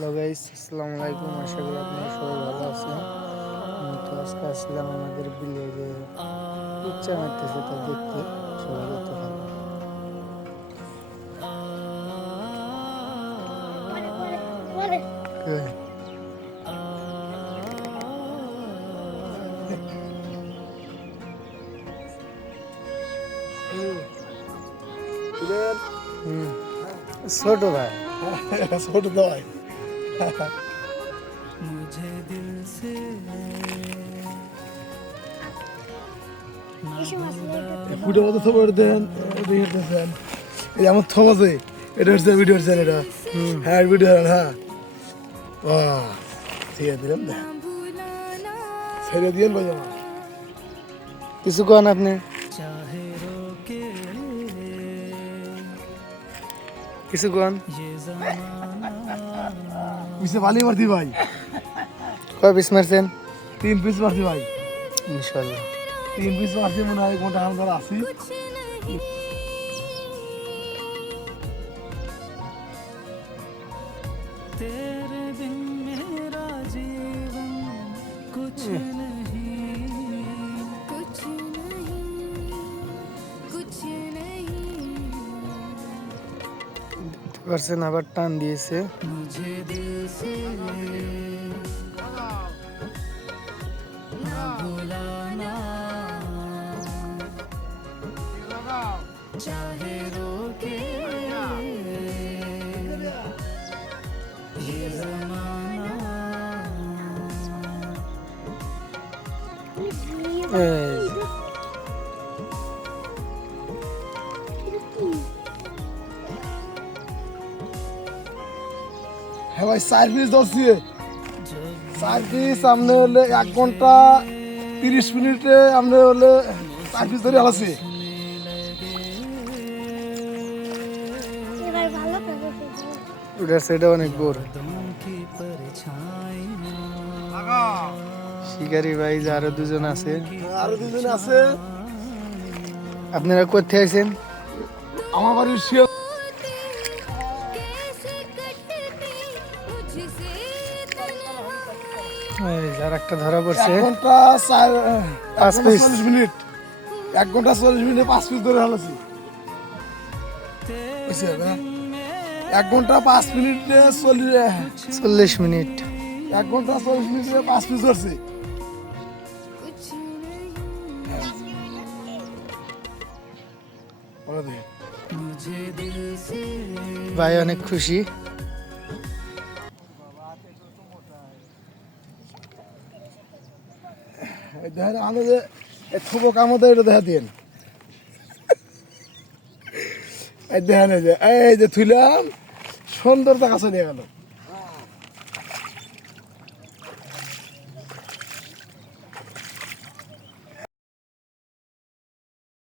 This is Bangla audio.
হ্যালো গাইস, আসসালামু আলাইকুম। আশা করি আপনারা সবাই ভালো আছেন। তো আজকে আসলাম আমাদের বিলে যে ইচ্ছা মারতেছে তা দেখতে, সবাই দেখতে থাকবে। ছোট ভাই, ছোট ভাই ফুটের মতো ছবি দেন দেখেন এই আমার থম আছে এটা হচ্ছে ভিডিও হচ্ছে এটা হ্যাঁ ভিডিও হ্যাঁ বাহ ঠিক আছে দিলাম দেখ ছেড়ে দিয়েন ভাই আমার কিছু কন আপনি, কিছু কন। পিছে বালি মারতি ভাই কয় পিস মারছেন? 3 পিস মারতি ভাই ইনশাল্লাহ 3 পিস মারছি মনে হয় কোনটা আমরা আছি तेरे बिन मेरा जीवन कुछ नहीं कुछ नहीं कुछ नहीं দেখতে পারছেন আবার টান দিয়েছে। मुझे दिल से ना भुलाना चाहे रोके ये ज़माना এই হ্যাঁ ভাই 4 পিস ধরছি 4 পিস আপনি হলে 1 ঘন্টা 30 মিনিটে আপনি হলে 4 পিস ধরে আলাসি ওটার সাইডে অনেক বোর। की परछाई শিকারি ভাই যে আরো দুজন আছে। আরো দুজন আছে আপনারা কোথায় আছেন? আমার বাড়ির শিয়া আর একটা ধরা পড়ছে। 1 ঘন্টা 5 পিস। 40 মিনিট 1 ঘন্টা 40 মিনিটে 5 পিস ধরে হালাছি 1 ঘন্টা 5 মিনিটে 40 মিনিট। 1 ঘন্টা 40 মিনিটে 5 পিস ধরছি मुझे दिल से ভাই অনেক খুশি। দেখেন আমাদের যে থুবো কামো দেয় এটা দেখা দিন এই দেখেন এই যে থুইলাম সুন্দর দেখা নিয়ে গেল